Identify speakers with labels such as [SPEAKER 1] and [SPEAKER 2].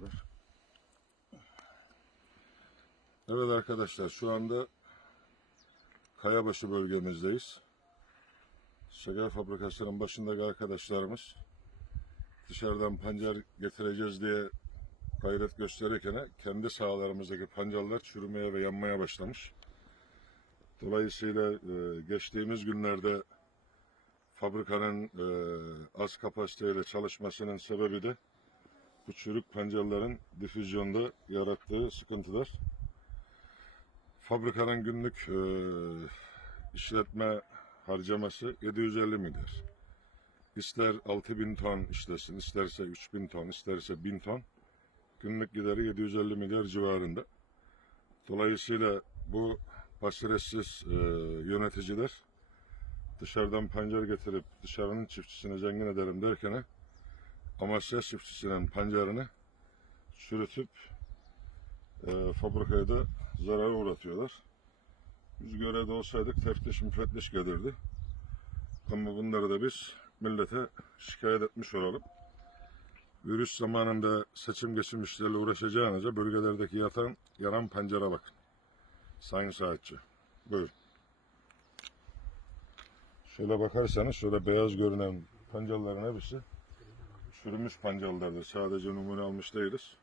[SPEAKER 1] bunlar. Evet arkadaşlar şu anda Kayabaşı bölgemizdeyiz. Şeker fabrikasının başındaki arkadaşlarımız dışarıdan pancar getireceğiz diye gayret gösterirken kendi sahalarımızdaki pancarlar çürümeye ve yanmaya başlamış. Dolayısıyla e, geçtiğimiz günlerde fabrikanın e, az kapasiteyle çalışmasının sebebi de bu çürük difüzyonda yarattığı sıkıntılar. Fabrikanın günlük e, işletme harcaması 750 milyar. İster 6000 ton işlesin, isterse 3000 ton, isterse 1000 ton. Günlük gideri 750 milyar civarında. Dolayısıyla bu basiretsiz e, yöneticiler dışarıdan pancar getirip dışarının çiftçisini zengin edelim derken Amasya çiftçisinin pancarını çürütüp e, fabrikaya da zarar uğratıyorlar. Biz görevde olsaydık teftiş müfettiş gelirdi. Ama bunları da biz millete şikayet etmiş olalım. Virüs zamanında seçim geçirmişlerle uğraşacağınıza bölgelerdeki yatan, yanan pancara bakın. Sayın Saatçi. Buyurun. Şöyle bakarsanız şöyle beyaz görünen pancarların hepsi çürümüş pancarlardır. Sadece numune almış değiliz.